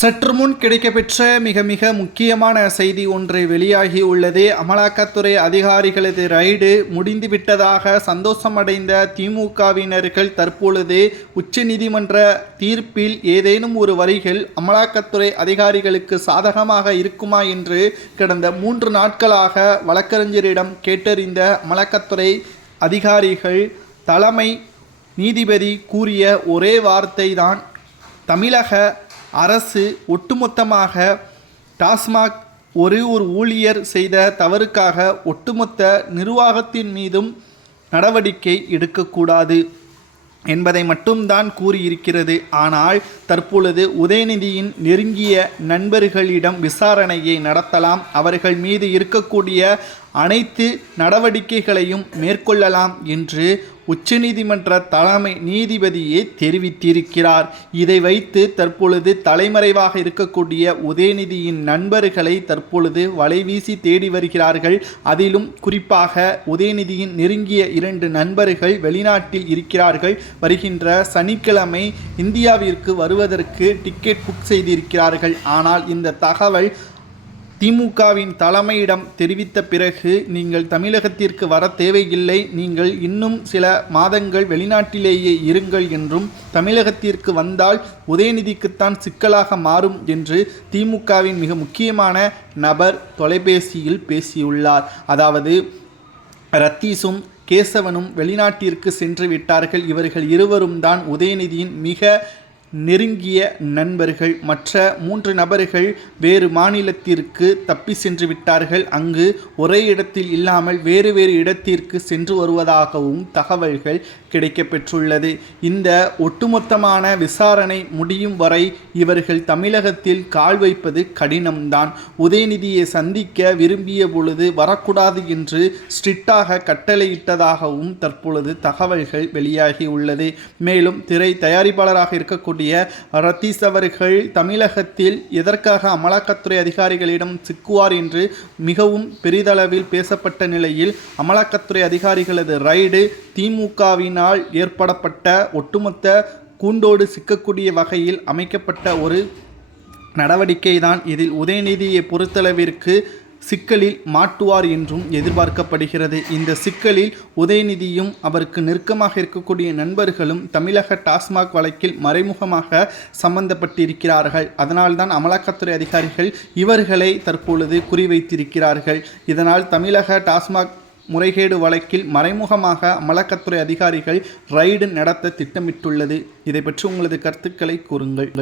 சற்று முன் கிடைக்கப்பெற்ற மிக முக்கியமான செய்தி ஒன்று வெளியாகி உள்ளது. அமலாக்கத்துறை அதிகாரிகளது ரைடு முடிந்துவிட்டதாக சந்தோஷமடைந்த திமுகவினர்கள் தற்பொழுது உச்சநீதிமன்ற தீர்ப்பில் ஏதேனும் ஒரு வரிகள் அமலாக்கத்துறை அதிகாரிகளுக்கு சாதகமாக இருக்குமா என்று கடந்த 3 நாட்களாக வழக்கறிஞரிடம் கேட்டறிந்த அமலாக்கத்துறை அதிகாரிகள் தலைமை நீதிபதி கூறிய ஒரே வார்த்தை தான், தமிழக அரசு ஒட்டுமொத்தமாக டாஸ்மாக் ஒரு ஊழியர் செய்த தவறுக்காக ஒட்டுமொத்த நிர்வாகத்தின் மீதும் நடவடிக்கை எடுக்கக்கூடாது என்பதை மட்டும்தான் கூறியிருக்கிறது. ஆனால் தற்பொழுது உதயநிதியின் நெருங்கிய நண்பர்களிடம் விசாரணையை நடத்தலாம், அவர்கள் மீது இருக்கக்கூடிய அனைத்து நடவடிக்கைகளையும் மேற்கொள்ளலாம் என்று உச்சநீதிமன்ற தலைமை நீதிபதியே தெரிவித்திருக்கிறார். இதை வைத்து தற்பொழுது தலைமறைவாக இருக்கக்கூடிய உதயநிதியின் நண்பர்களை தற்பொழுது வலைவீசி தேடி வருகிறார்கள். அதிலும் குறிப்பாக உதயநிதியின் நெருங்கிய 2 நண்பர்கள் வெளிநாட்டில் இருக்கிறார்கள். வருகின்ற சனிக்கிழமை இந்தியாவிற்கு வருவதற்கு டிக்கெட் புக் செய்திருக்கிறார்கள். ஆனால் இந்த தகவல் திமுகவின் தலைமையிடம் தெரிவித்த பிறகு, நீங்கள் தமிழகத்திற்கு வர தேவையில்லை, நீங்கள் இன்னும் சில மாதங்கள் வெளிநாட்டிலேயே இருங்கள் என்றும், தமிழகத்திற்கு வந்தால் உதயநிதிக்குத்தான் சிக்கலாக மாறும் என்று திமுகவின் மிக முக்கியமான நபர் தொலைபேசியில் பேசியுள்ளார். அதாவது ரத்தீஸும் கேசவனும் வெளிநாட்டிற்கு சென்று விட்டார்கள். இவர்கள் இருவரும் தான் உதயநிதியின் மிக நெருங்கிய நண்பர்கள். மற்ற 3 நபர்கள் வேறு மாநிலத்திற்கு தப்பி சென்று விட்டார்கள். அங்கு ஒரே இடத்தில் இல்லாமல் வேறு இடத்திற்கு சென்று வருவதாகவும் தகவல்கள் கிடைக்கப்பெற்றுள்ளது. இந்த ஒட்டுமொத்தமான விசாரணை முடியும் வரை இவர்கள் தமிழகத்தில் கால் வைப்பது கடினம்தான். உதயநிதியை சந்திக்க விரும்பிய பொழுது வரக்கூடாது என்று ஸ்ட்ரிக்டாக கட்டளையிட்டதாகவும் தற்பொழுது தகவல்கள் வெளியாகி உள்ளது. மேலும் திரை தயாரிப்பாளராக இருக்கக்கூடிய ரத்தீஸ் அவர்கள் தமிழகத்தில் எதற்காக அமலாக்கத்துறை அதிகாரிகளிடம் சிக்குவார் என்று மிகவும் பெரிதளவில் பேசப்பட்ட நிலையில், அமலாக்கத்துறை அதிகாரிகளது ரைடு திமுகவினால் ஏற்படப்பட்ட ஒட்டுமொத்த கூண்டோடு சிக்கக்கூடிய வகையில் அமைக்கப்பட்ட ஒரு நடவடிக்கை தான். இதில் உதயநிதியை பொறுத்தளவிற்கு சிக்கலில் மாட்டுவார் என்றும் எதிர்பார்க்கப்படுகிறது. இந்த சிக்கலில் உதயநிதியும் அவருக்கு நெருக்கமாக இருக்கக்கூடிய நண்பர்களும் தமிழக டாஸ்மாக் வழக்கில் மறைமுகமாக சம்பந்தப்பட்டிருக்கிறார்கள். அதனால்தான் அமலாக்கத்துறை அதிகாரிகள் இவர்களை தற்பொழுது குறிவைத்திருக்கிறார்கள். இதனால் தமிழக டாஸ்மாக் முறைகேடு வழக்கில் மறைமுகமாக அமலாக்கத்துறை அதிகாரிகள் ரைடு நடத்த திட்டமிட்டுள்ளது. இதை பற்றி உங்களது கருத்துக்களை கூறுங்கள்.